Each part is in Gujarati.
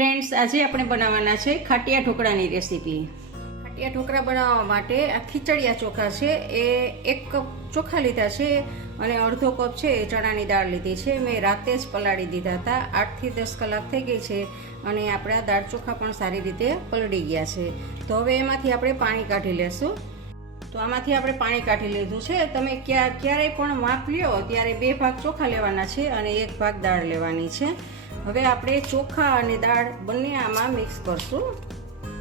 ફ્રેન્ડ્સ, આજે આપણે બનાવવાના છે ખાટિયા ઢોકળાની રેસીપી. ખાટિયા ઢોકળા બનાવવા માટે આ ખીચડિયા ચોખા છે એ 1 કપ ચોખા લીધા છે અને અડધો કપ છે એ ચણાની દાળ લીધી છે. મેં રાતે જ પલાળી દીધા હતા. 8 થી 10 કલાક થઈ ગઈ છે અને આપણા દાળ ચોખા પણ સારી રીતે પલળી ગયા છે. તો હવે એમાંથી આપણે પાણી કાઢી લેશું. તો આમાંથી આપણે પાણી કાઢી લીધું છે. તમે ક્યારેય પણ માપ લ્યો ત્યારે 2 ભાગ ચોખા લેવાના છે અને 1 ભાગ દાળ લેવાની છે. હવે આપણે ચોખા અને દાળ બંને આમાં મિક્સ કરશું.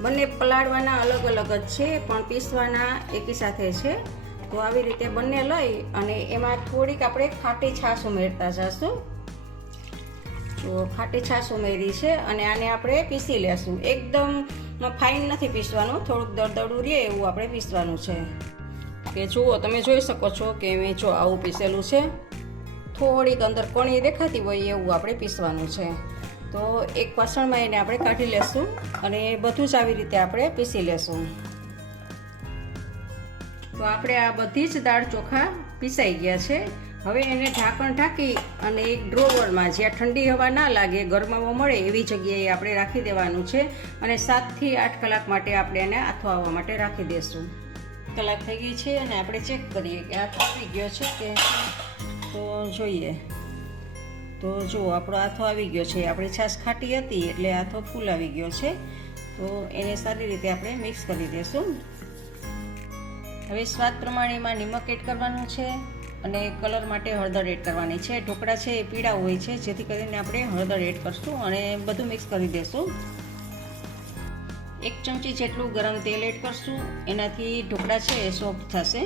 બંને પલાળવાના અલગ અલગ જ છે પણ પીસવાના એકી સાથે છે. તો આવી રીતે બંને લઈ અને એમાં થોડીક આપણે ખાટી છાશ ઉમેરતા જઈશું. તો ખાટી છાશ ઉમેરી છે અને આને આપણે પીસી લેશું. એકદમ ફાઇન નથી પીસવાનું, થોડુંક દળદળું રહે એવું આપણે પીસવાનું છે. કે જુઓ, તમે જોઈ શકો છો કે મેં જો આવું પીસેલું છે. થોડીક અંદર કણી દેખાતી હોય એવું આપણે પીસવાનું છે. તો એક વાસણમાં એને આપણે કાઢી લેશું અને બધું જ આવી રીતે આપણે પીસી લેશું. તો આપણે આ બધી જ દાળ ચોખા પીસાઈ ગયા છે. હવે એને ઢાંકણ ઢાંકી અને એક ડ્રોવરમાં જ્યાં ઠંડી હવા ના લાગે, ગરમાવો મળે એવી જગ્યાએ આપણે રાખી દેવાનું છે અને 7 થી 8 કલાક માટે આપણે એને આથો આવવા માટે રાખી દઈશું. કલાક થઈ ગઈ છે અને આપણે ચેક કરીએ કે આથો આવી ગયો છે કે. તો જોઈએ, તો જુઓ આપણો આથો આવી ગયો છે. આપણી છાશ ખાટી હતી એટલે આથો ફૂલ આવી ગયો છે. તો એને સારી રીતે આપણે મિક્સ કરી દઈશું. હવે સ્વાદ પ્રમાણે એમાં નિમક એડ કરવાનું છે અને કલર માટે હળદર એડ કરવાની છે. ઢોકળા છે એ પીળા હોય છે, જેથી કરીને આપણે હળદર એડ કરશું અને બધું મિક્સ કરી દઈશું. 1 ચમચી જેટલું ગરમ તેલ એડ કરશું. એનાથી ઢોકળા છે એ સોફ્ટ થશે.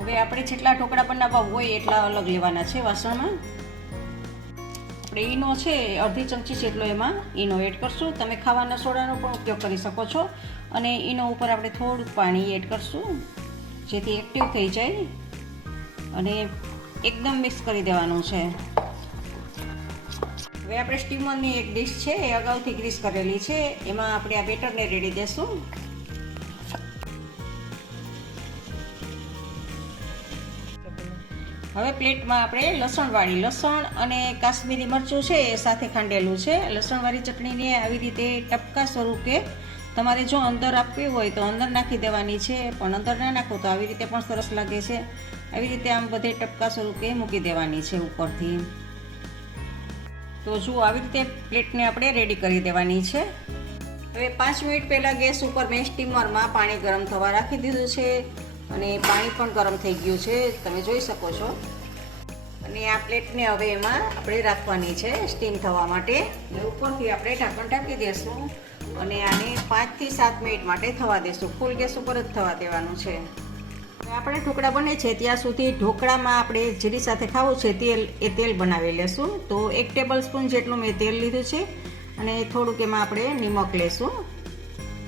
હવે આપણે જેટલા ઢોકળા બનાવવા હોય એટલા અલગ લેવાના છે વાસણમાં. આપણે ઈનો છે અડધી ચમચી જેટલો એમાં ઈનો એડ કરશું. તમે ખાવાના સોડાનો પણ ઉપયોગ કરી શકો છો. અને ઈનો ઉપર આપણે થોડુંક પાણી એડ કરશું જેથી એક્ટિવ થઈ જાય અને એકદમ મિક્સ કરી દેવાનું છે. હવે આપણે સ્ટીમરની એક ડીશ છે એ અગાઉથી ગ્રીસ કરેલી છે, એમાં આપણે આ બેટરને રેડી દેશું. હવે પ્લેટમાં આપણે લસણ અને કાશ્મીરી મરચું છે એ સાથે ખાંડેલું છે. લસણવાળી ચટણીને આવી રીતે ટપકા સ્વરૂપે તમારે જો અંદર આપવી હોય તો અંદર નાખી દેવાની છે, પણ અંદર ના નાખો તો આવી રીતે પણ સરસ લાગે છે. આવી રીતે આમ બધે ટપકા સ્વરૂપે મૂકી દેવાની છે ઉપરથી. તો જુઓ, આવી રીતે પ્લેટને આપણે રેડી કરી દેવાની છે. હવે 5 મિનિટ પહેલાં ગેસ ઉપર મેં સ્ટીમરમાં પાણી ગરમ થવા રાખી દીધું છે અને પાણી પણ ગરમ થઈ ગયું છે, તમે જોઈ શકો છો. અને આ પ્લેટને હવે એમાં આપણે રાખવાની છે સ્ટીમ થવા માટે. અને ઉપરથી આપણે ઢાંકણ ઢાંકી દઈશું અને આને 5 થી 7 મિનિટ માટે થવા દઈશું. ફૂલ ગેસ ઉપર જ થવા દેવાનું છે. આપણે ઢોકળા બને છે ત્યાં સુધી ઢોકળામાં આપણે જેની સાથે ખાવું છે તેલ બનાવી લેશું. તો 1 ટેબલ સ્પૂન જેટલું મેં તેલ લીધું છે અને થોડુંક એમાં આપણે નિમક લેશું.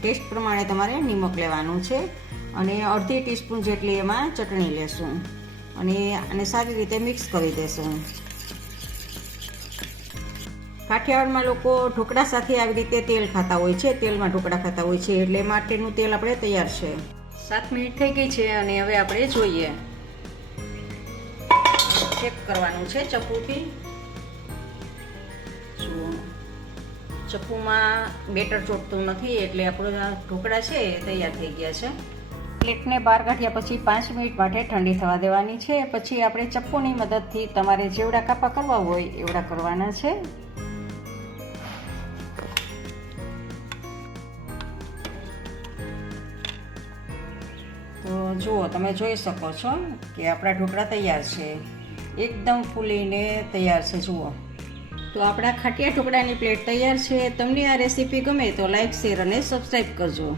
ટેસ્ટ પ્રમાણે તમારે નિમક લેવાનું છે અને અડધી ટીસ્પૂન જેટલી એમાં ચટણી લેશું અને આને સારી રીતે મિક્સ કરી દેશું. કાઠિયાવાડમાં લોકો ઢોકળા સાથે આવી રીતે તેલ ખાતા હોય છે, તેલમાં ઢોકળા ખાતા હોય છે, એટલે માટેનું તેલ આપણે તૈયાર છે. 7 મિનિટ થઈ ગઈ છે અને હવે આપણે જોઈએ. ચેક કરવાનું છે ચપ્પુથી. જુઓ, ચપ્પુમાં બેટર ચોટતું નથી એટલે આપણો ઢોકળા છે એ તૈયાર થઈ ગયા છે. પ્લેટને બહાર કાઢ્યા પછી 5 મિનિટ માટે ઠંડી થવા દેવાની છે. પછી આપણે ચપ્પુની મદદથી તમારે જેવડા કાપા કરવા હોય એવડા કરવાના છે. તો જુઓ, તમે જોઈ શકો છો કે આપણા ઢોકળા તૈયાર છે. એકદમ ફૂલીને તૈયાર છે. જુઓ, તો આપણા ખાટિયા ઢોકળાની પ્લેટ તૈયાર છે. તમને આ રેસીપી ગમે તો લાઈક, શેર અને સબસ્ક્રાઈબ કરજો.